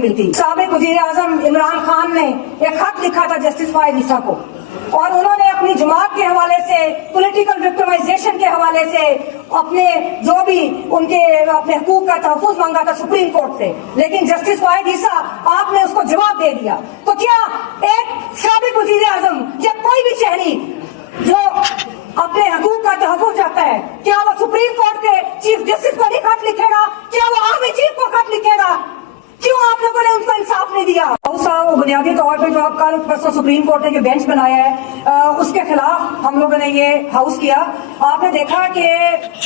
मिलती। साबिक वजीर आजम इमरान खान ने एक खत लिखा था जस्टिस फायद ईसा को, और उन्होंने अपनी जमात के हवाले से, पॉलिटिकल विक्टिमाइजेशन के हवाले से अपने जो भी उनके अपने हकूक का तहफ़्फ़ुज़ मांगा था सुप्रीम कोर्ट से, लेकिन जस्टिस फायद ईसा आपने उसको जवाब दे दिया। तो क्या एक साबिक वजीर आजम या कोई भी शहरी जो अपने हकूक का तहफ़्फ़ुज़ चाहता है, क्या वो सुप्रीम कोर्ट के चीफ जस्टिस को नहीं खत लिखेगा? क्या वो आर्मी चीफ को खत लिखेगा? क्यों आप लोगों ने उनको इंसाफ नहीं दिया? वो बुनियादी तौर पे जो कल परसों सुप्रीम कोर्ट ने जो बेंच बनाया है उसके खिलाफ हम लोगों ने ये हाउस किया। आपने देखा कि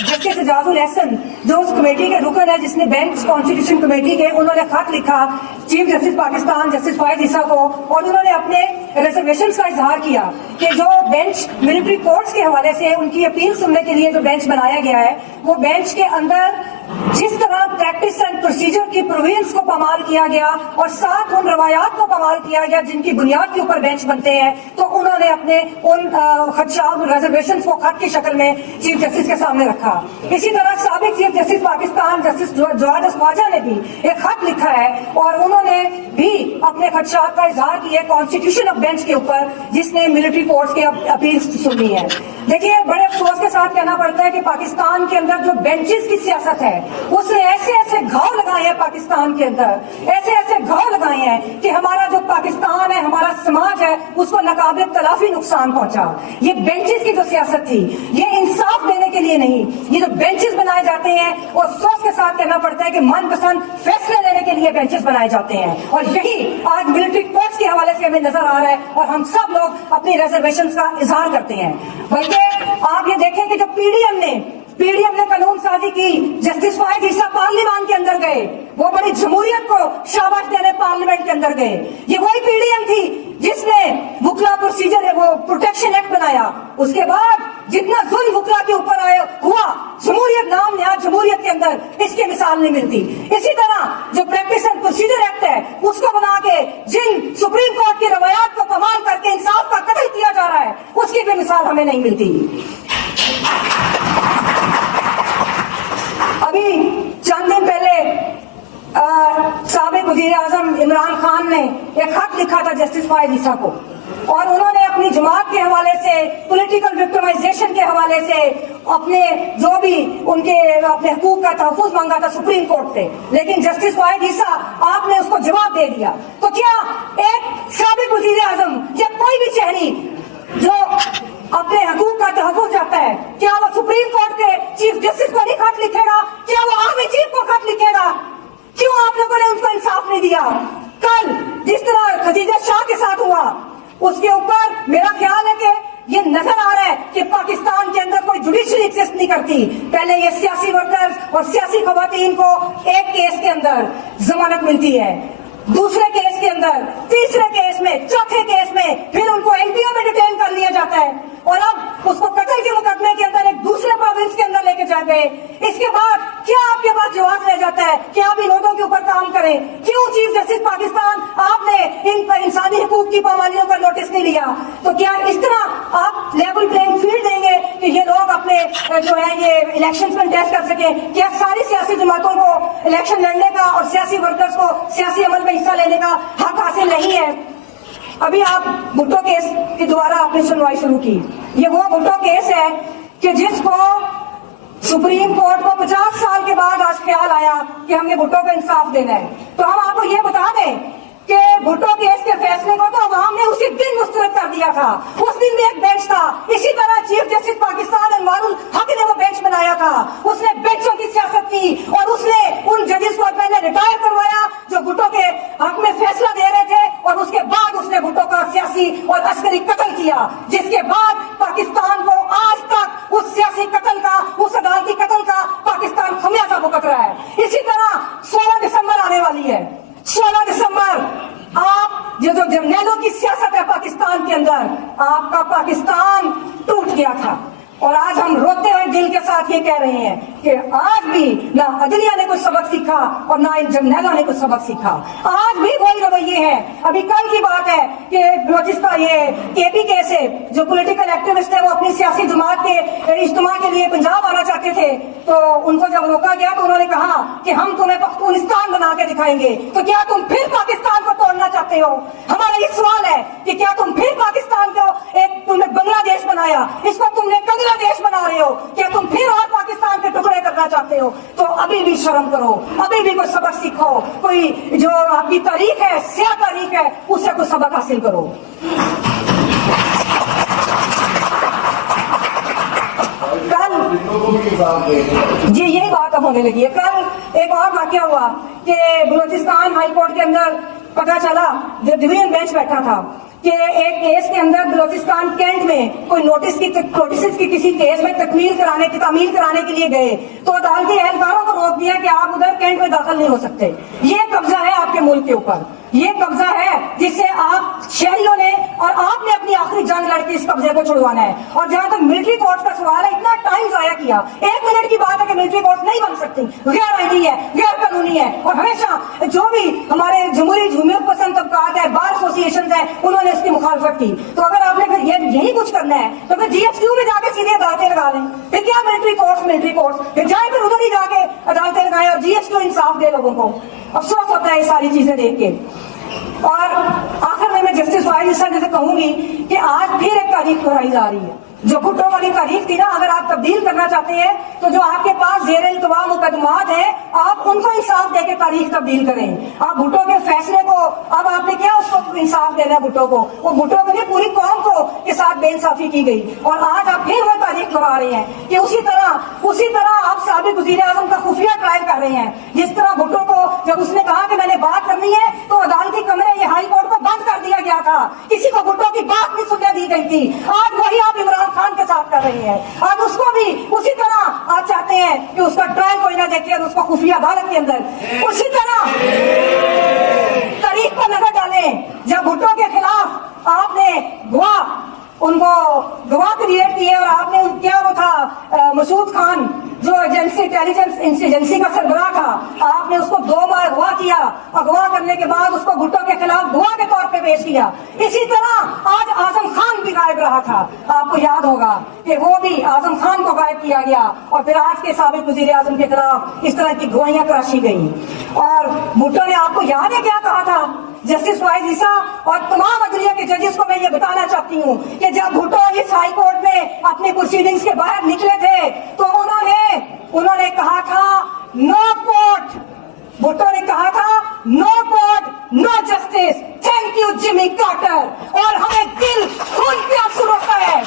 जस्टिस एजाजुल एहसन जो उस कमेटी के रुकन है जिसने बेंच कॉन्स्टिट्यूशन कमेटी के, उन्होंने खत लिखा chief justice Pakistan justice Faez Isa को, और उन्होंने अपने रिजर्वेशन का इजहार किया कि जो बेंच मिलिट्री कोर्ट्स के हवाले से उनकी अपील सुनने के लिए जो बेंच बनाया गया है, वो बेंच के अंदर जिस तरह प्रैक्टिस एंड प्रोसीजर की प्रोविजंस को पामाल किया गया और साथ उन रवायात को पामाल किया गया जिनकी बुनियाद के ऊपर बेंच बनते हैं, तो उन्होंने अपने उन खदशात रिजर्वेशन को खत की शक्ल में चीफ जस्टिस के सामने रखा। इसी तरह साबिक chief justice Pakistan justice Jawad Khwaja ने भी एक खत लिखा है और उन्होंने भी अपने खदशात का इजहार किया कॉन्स्टिट्यूशन ऑफ बेंच के ऊपर जिसने मिलिट्री कोर्ट्स की अपील सुनी है। देखिए, बड़े अफसोस के साथ कहना पड़ता है कि पाकिस्तान के अंदर जो बेंचेस की सियासत है उसने ऐसे ऐसे घाव लगाए हैं पाकिस्तान के अंदर, ऐसे ऐसे घाव लगाए हैं कि हमारा जो पाकिस्तान है, हमारा समाज है, उसको नाकाबिल तलाफी नुकसान पहुंचा। ये बेंचेस की जो सियासत थी, ये इंसाफ देने के लिए नहीं, ये जो बेंचेस बनाए जाते हैं और अफसोस के साथ कहना पड़ता है कि मनपसंद फैसले लेने के लिए बेंचेस बनाए जाते हैं, और यही आज मिलिट्री कोर्ट्स के हवाले से हमें नजर आ रहा है और हम सब लोग अपनी रिजर्वेशन का इजहार करते हैं। बल्कि आप ये देखें कि जब पीडीएम ने कानून साजी की, जस्टिस फायद ईसा पार्लियामेंट के अंदर गए, वो बड़ी जमहूरियत को शाबाश देने पार्लियामेंट के अंदर गए। ये वही पीडीएम थी जिसने वुकला प्रोसीजर वो प्रोटेक्शन एक्ट बनाया। उसके बाद जितना जुल्म वुकला के ऊपर हुआ, जमहूरियत नाम नया जमहूरियत के अंदर इसकी मिसाल नहीं मिलती। इसी तरह जो प्रैक्टिस एंड प्रोसीजर एक्ट है उसको बना के जिन सुप्रीम कोर्ट की रवायात को कमाल करके इंसाफ का कत्ल किया जा रहा है, उसकी भी मिसाल हमें नहीं मिलती। अभी चंद दिन पहले साबिक वजीर आजम इमरान खान ने एक खत लिखा था जस्टिस फायद ईसा को, और उन्होंने अपनी जमात के हवाले से, पॉलिटिकल विक्टिमाइजेशन के हवाले से अपने जो भी उनके अपने हकूक का तहफ़्फ़ुज़ मांगा था सुप्रीम कोर्ट से, लेकिन जस्टिस फायद ईसा आपने उसको जवाब दे दिया। तो क्या एक साबिक वजीर आजम या कोई भी शहरी जो अपने हकूक का तहफ़्फ़ुज़ चाहता है, क्या वो सुप्रीम कोर्ट के चीफ जस्टिस को नहीं खत लिखेगा? क्या वो आर्मी चीफ को खत लिखेगा? क्यों आप लोगों ने उनको इंसाफ नहीं दिया? कल जिस तरह खदीजा शाह के साथ हुआ, उसके ऊपर मेरा ख्याल है कि ये नजर आ रहा है कि पाकिस्तान के अंदर कोई जुडिशरी एग्जिस्ट नहीं करती। पहले ये सियासी वर्कर्स और सियासी खवातीन को एक केस के अंदर जमानत मिलती है, दूसरे केस के अंदर, तीसरे केस में, चौथे केस में फिर उनको एमपीओ में डिटेन कर लिया जाता है, और अब उसको कत्ल के मुकदमे के अंदर एक दूसरे प्रोविंस के अंदर लेके जा गए। इसके बाद क्या आपके पास जवाब रह जाता है कि आप इन लोगों के ऊपर काम करें? क्यों चीफ जस्टिस पाकिस्तान आपने इन पर इंसानी हुकूक की पामालियों का नोटिस नहीं लिया? तो क्या इस तरह आप लेवल प्लेइंग फील्ड देंगे कि ये लोग अपने जो है ये इलेक्शन कंटेस्ट कर सके? क्या सारी सियासी जमातों को इलेक्शन लड़ने का और सियासी वर्कर्स को सियासी अमल में हिस्सा लेने का हक हासिल नहीं है? अभी आप भुट्टो केस की दोबारा आपने सुनवाई शुरू की। ये वो भुट्टो केस है कि जिसको सुप्रीम कोर्ट को 50 साल के बाद आज ख्याल आया कि हमने भुट्टो को इंसाफ देना है। तो हम आपको ये बता दें कि भुट्टो केस के फैसले को तो अवाम ने उसी दिन मुस्तरद कर दिया था। उस दिन भी एक बेंच था, इसी तरह चीफ जस्टिस पाकिस्तान अनवारुल हक ने वो बेंच बनाया था। उसने बेंचों की सियासत की और उसने उन जजेस को पहले रिटायर करवाया जो भुट्टो के हक में फैसला दे रहे थे, और उसके बाद उसने भुट्टो का सियासी और अस्करी कत्ल किया, जिसके बाद पाकिस्तान को आज तक उस सियासी कत्ल का, उस अदालती कत्ल का पाकिस्तान खमियाजा भुगत रहा है। इसी तरह 16 दिसंबर आने वाली है। 16 दिसंबर आप ये जो जर्नैलों की सियासत है पाकिस्तान के अंदर, आपका पाकिस्तान टूट गया था, और आज हम रोते हुए दिल के साथ ये कह रहे हैं कि आज भी ना अदलिया ने कुछ सबक सीखा और ना इन जर्नैलों ने कुछ सबक सीखा। आज भी वही रवैये हैं। अभी कल की बात है कि बलोचिस्तान ये केपी के से जो पॉलिटिकल एक्टिविस्ट है वो अपनी सियासी जमात के इज्तिमा के लिए पंजाब आना चाहते करते थे तो उनको जब रोका गया तो उन्होंने कहा कि हम तुम्हें पख्तूनिस्तान बना के दिखाएंगे। तो क्या तुम फिर पाकिस्तान को तोड़ना चाहते हो? हमारा ये सवाल है कि क्या तुम फिर पाकिस्तान को तुमने बांग्लादेश बनाया, इसको तुमने बांग्लादेश बना रहे हो, क्या तुम फिर और पाकिस्तान के टुकड़े करना चाहते हो? तो अभी भी शर्म करो, अभी भी कोई सबक सीखो, कोई जो आपकी तारीख है, स्याह तारीख है, उससे कुछ सबक हासिल करो। जी यही बात अब होने लगी है। कल एक और वाकया हुआ कि बलूचिस्तान हाई कोर्ट के अंदर पता चला, जब डिवीजन बेंच बैठा था, कि एक केस के अंदर बलूचिस्तान कैंट में कोई नोटिस की किसी केस में तामील कराने के लिए गए तो अदालती एहलकारों को रोक दिया कि आप उधर कैंट में दाखिल नहीं हो सकते। ये कब्जा है आपके मुल्क के ऊपर, ये कब्जा है जिससे आप शहरियों ने और आपने अपनी आखिरी जंग लड़ के इस कब्जे को छुड़वाना है। और जहां तक मिलिट्री कोर्ट का सवाल है, इतना टाइम जाया किया, 1 मिनट की बात है कि मिलिट्री कोर्ट नहीं बन सकती, गैर आईनी है, गैर कानूनी है। और हमेशा जो भी हमारे जमहूरियत पसंद तबकात है, बार एसोसिएशन है, उन्होंने इसकी मुखालफत की। तो अगर आपने फिर यही कुछ करना है तो फिर GSQ में जाके सीधे अदालतें लगा लें। फिर क्या मिलिट्री कोर्ट फिर जाए, फिर उधर ही जाके अदालतें लगाएं और GSQ इंसाफ दे लोगों को। अफसोस होता है ये सारी चीजें देख के। और आखिर में मैं जस्टिस फाइज ईसा जैसे कहूंगी कि आज फिर एक तारीख दोहराई जा रही है। जो भुट्टो वाली तारीख थी ना, अगर आप तब्दील करना चाहते हैं तो जो आपके पास ज़ेर इल्तवा मुकदमात हैं, आप उनको इंसाफ देके तारीख तब्दील करें। आप भुट्टो के फैसले को, अब आपने क्या उसको इंसाफ देना है भुट्टो को, वो भुट्टो को नहीं पूरी कौम को के साथ बेइंसाफी की गई। और आज आप फिर वह तारीख दोहरा रहे हैं कि उसी तरह आप साबिक वज़ीर आज़म का खुफिया ट्रायल कर रहे हैं। जिस तरह भुट्टो को जब उसने कहा कि मैंने बात करनी है तो अदालती कमरे ये हाई कोर्ट को बंद कर दिया गया था, किसी को भुट्टो की बात नहीं सुनने दी गई थी। आज वही आप इमरान खान के साथ कर रहे हैं। आज उसको भी उसी तरह आप चाहते हैं कि उसका ट्रायल कोई ना देखे और उसको खुफिया अदालत के अंदर उसी तरह तारीख पर नजर डालें। जब भुट्टो के खिलाफ आपने उनको गवाह क्रिएट किए और आपने क्या वो था मसूद खान जो इंटेलिजेंस एजेंसी का सरबराह था, आपने उसको 2 बार अगवा किया। अगवा करने के बाद उसको भुट्टो के खिलाफ गवाह के तौर पे पेश किया। इसी तरह आज आजम खान भी गायब रहा था। आपको याद होगा कि वो भी आजम खान को गायब किया गया और फिर आज के साबिक वज़ीर आज़म के खिलाफ इस तरह की गवाहियां तराशी गई। और भुट्टो ने, आपको याद है क्या कहा था? जस्टिस फाइज ईसा और तमाम अदलिया के जजेस को मैं ये बताना चाहती हूँ कि जब भुट्टो इस हाई कोर्ट में अपने प्रोसीडिंग्स के बाहर निकले थे तो उन्होंने कहा था नो कोर्ट, भुट्टो ने कहा था no court no justice, thank you Jimmy Carter. और हमें दिल खून के आंसू रोता है,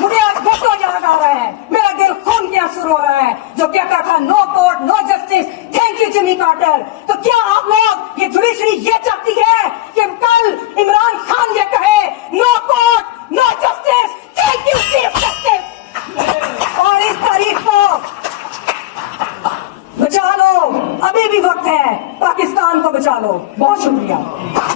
मुझे आज भुट्टो याद आ रहा है, मेरा दिल खून के आंसू रो रहा है जो कहता था no court no justice, thank you Jimmy Carter. तो क्या आप लोग ये जुडिशरी ये चाहती है कि कल इमरान खान ये कहे no court no justice, thank you chief justice? और इस तारीख को बचा लो, अभी भी वक्त है, पाकिस्तान को बचा लो। बहुत शुक्रिया।